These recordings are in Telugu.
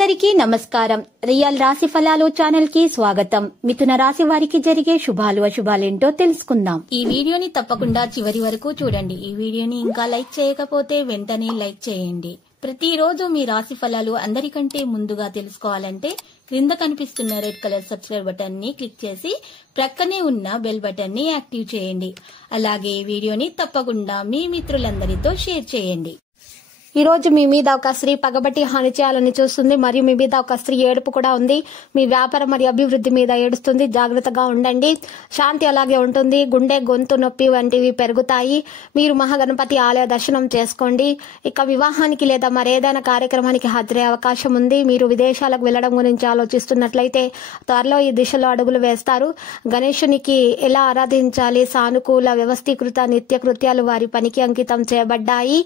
అందరికీ నమస్కారం. రియల్ రాశి ఫలాలు ఛానల్ కి స్వాగతం. మిథున రాశి వారికి జరిగే శుభాలు అశుభాలేంటో తెలుసుకుందాం. ఈ వీడియోని తప్పకుండా చివరి వరకు చూడండి. ఈ వీడియోని ఇంకా లైక్ చేయకపోతే వెంటనే లైక్ చేయండి. ప్రతిరోజు మీ రాశి ఫలాలు అందరికంటే ముందుగా తెలుసుకోవాలంటే క్రింద కనిపిస్తున్న రెడ్ కలర్ సబ్స్క్రైబ్ బటన్ ని క్లిక్ చేసి ప్రక్కనే ఉన్న బెల్ బటన్ ని యాక్టివ్ చేయండి. అలాగే ఈ వీడియోని తప్పకుండా మీ మిత్రులందరితో షేర్ చేయండి. ఈ రోజు మీ మీద ఒక స్త్రీ పగబట్టి హాని చేయాలని చూస్తుంది మరియు మీ మీద ఒక స్త్రీ ఏడుపు కూడా ఉంది. మీ వ్యాపారం మరియు అభివృద్ధి మీద ఏడుస్తుంది. జాగ్రత్తగా ఉండండి. శాంతి అలాగే ఉంటుంది. గుండె గొంతు నొప్పి వంటివి పెరుగుతాయి. మీరు మహాగణపతి ఆలయ దర్శనం చేసుకోండి. ఇక వివాహానికి లేదా మరేదైనా కార్యక్రమానికి హాజరయ్యే అవకాశం ఉంది. మీరు విదేశాలకు వెళ్లడం గురించి ఆలోచిస్తున్నట్లయితే త్వరలో ఈ దిశలో అడుగులు వేస్తారు. గణేశునికి ఎలా ఆరాధించాలి? సానుకూల వ్యవస్థీకృత నిత్య కృత్యాలు వారి పనికి అంకితం చేయబడ్డాయి.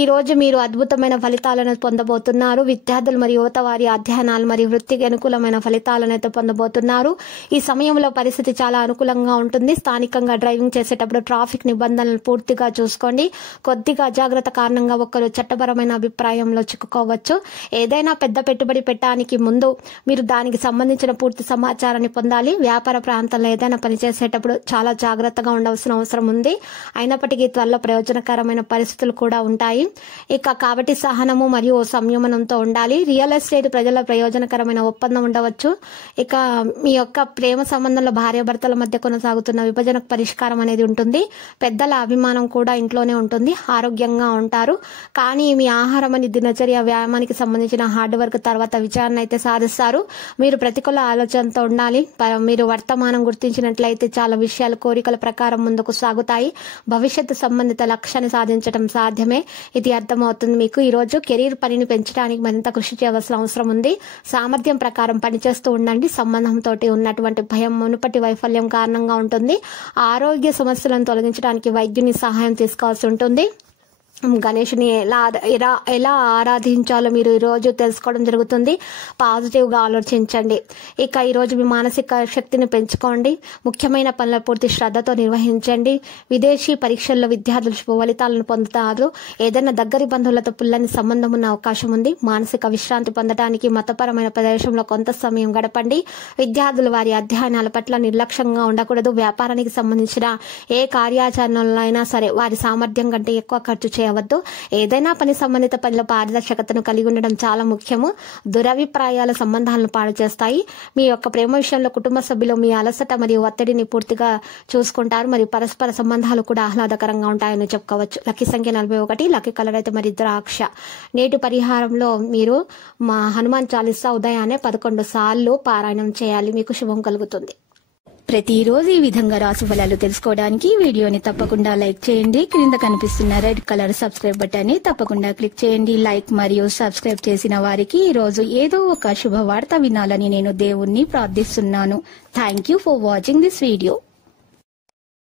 ఈ రోజు మీరు అద్భుతమైన ఫలితాలను పొందబోతున్నారు. విద్యార్థులు మరియు యువత వారి అధ్యయనాలు మరియు వృత్తికి అనుకూలమైన ఫలితాలను అయితే పొందబోతున్నారు. ఈ సమయంలో పరిస్థితి చాలా అనుకూలంగా ఉంటుంది. స్థానికంగా డ్రైవింగ్ చేసేటప్పుడు ట్రాఫిక్ నిబంధనలు పూర్తిగా చూసుకోండి. కొద్దిగా అజాగ్రత్త కారణంగా ఒకరు చట్టపరమైన అభిప్రాయంలో చిక్కుకోవచ్చు. ఏదైనా పెద్ద పెట్టుబడి పెట్టడానికి ముందు మీరు దానికి సంబంధించిన పూర్తి సమాచారాన్ని పొందాలి. వ్యాపార ప్రాంతంలో ఏదైనా పనిచేసేటప్పుడు చాలా జాగ్రత్తగా ఉండవలసిన అవసరం ఉంది. అయినప్పటికీ త్వరలో ప్రయోజనకరమైన పరిస్థితులు కూడా ఉంటాయి. కాబట్టి సహనము మరియు సంయమనంతో ఉండాలి. రియల్ ఎస్టేట్ ప్రజల ప్రయోజనకరమైన ఒప్పందం ఉండవచ్చు. ఇక మీ యొక్క ప్రేమ సంబంధంలో భార్యాభర్తల మధ్య కొనసాగుతున్న విభజనకు పరిష్కారం అనేది ఉంటుంది. పెద్దల అభిమానం కూడా ఇంట్లోనే ఉంటుంది. ఆరోగ్యంగా ఉంటారు. కానీ మీ ఆహారం అని దినచర్య వ్యాయామానికి సంబంధించిన హార్డ్ వర్క్ తర్వాత విచారణ అయితే సాధిస్తారు. మీరు ప్రతికూల ఆలోచనతో ఉండాలి. మీరు వర్తమానం గుర్తించినట్లయితే చాలా విషయాలు కోరికల ప్రకారం ముందుకు సాగుతాయి. భవిష్యత్తు సంబంధిత లక్ష్యాన్ని సాధించడం సాధ్యమే. ఇది అర్థమవుతుంది మీకు. ఈ రోజు కెరీర్ పనిని పెంచడానికి మరింత కృషి చేయవలసిన అవసరం ఉంది. సామర్థ్యం ప్రకారం పనిచేస్తూ ఉండండి. సంబంధంతో ఉన్నటువంటి భయం మునుపటి వైఫల్యం కారణంగా ఉంటుంది. ఆరోగ్య సమస్యలను తొలగించడానికి వైద్యుని సహాయం తీసుకోవాల్సి ఉంటుంది. గణేశుని ఎలా ఆరాధించాలో మీరు ఈ రోజు తెలుసుకోవడం జరుగుతుంది. పాజిటివ్ గా ఆలోచించండి. ఇక ఈ రోజు మీ మానసిక శక్తిని పెంచుకోండి. ముఖ్యమైన పనుల పూర్తి శ్రద్ధతో నిర్వహించండి. విదేశీ పరీక్షల్లో విద్యార్థులు శుభ ఫలితాలను పొందుతారు. ఏదైనా దగ్గరి బంధువులతో పుల్లని సంబంధం ఉన్న అవకాశం ఉంది. మానసిక విశ్రాంతి పొందడానికి మతపరమైన ప్రదేశంలో కొంత సమయం గడపండి. విద్యార్థులు వారి అధ్యయనాల పట్ల నిర్లక్ష్యంగా ఉండకూడదు. వ్యాపారానికి సంబంధించిన ఏ కార్యాచరణలో అయినా సరే వారి సామర్థ్యం కంటే ఎక్కువ ఖర్చు చేయవద్దు. ఏదైనా పని సంబంధిత పనిలో పారదర్శకతను కలిగి ఉండడం చాలా ముఖ్యము. దురభిప్రాయాల సంబంధాలను పాడు చేస్తాయి. మీ యొక్క ప్రేమ విషయంలో కుటుంబ సభ్యులు మీ అలసట మరియు ఒత్తిడిని పూర్తిగా చూసుకుంటారు. మరియు పరస్పర సంబంధాలు కూడా ఆహ్లాదకరంగా ఉంటాయని చెప్పుకోవచ్చు. లక్కీ సంఖ్య 41. లక్కీ కలర్ అయితే మరి ద్రాక్ష. నేటి పరిహారంలో మీరు మా హనుమాన్ చాలీసా ఉదయాన్నే 11 సార్లు పారాయణం చేయాలి. మీకు శుభం కలుగుతుంది. ప్రతిరోజు ఈ విధంగా రాశి ఫలాలు తెలుసుకోవడానికి వీడియోని తప్పకుండా లైక్ చేయండి. క్రింద కనిపిస్తున్న రెడ్ కలర్ సబ్స్క్రైబ్ బటన్ ని తప్పకుండా క్లిక్ చేయండి. లైక్ మరియు సబ్స్క్రైబ్ చేసిన వారికి ఈ రోజు ఏదో ఒక శుభవార్త వినాలని నేను దేవుణ్ణి ప్రార్థిస్తున్నాను. Thank you for watching this video.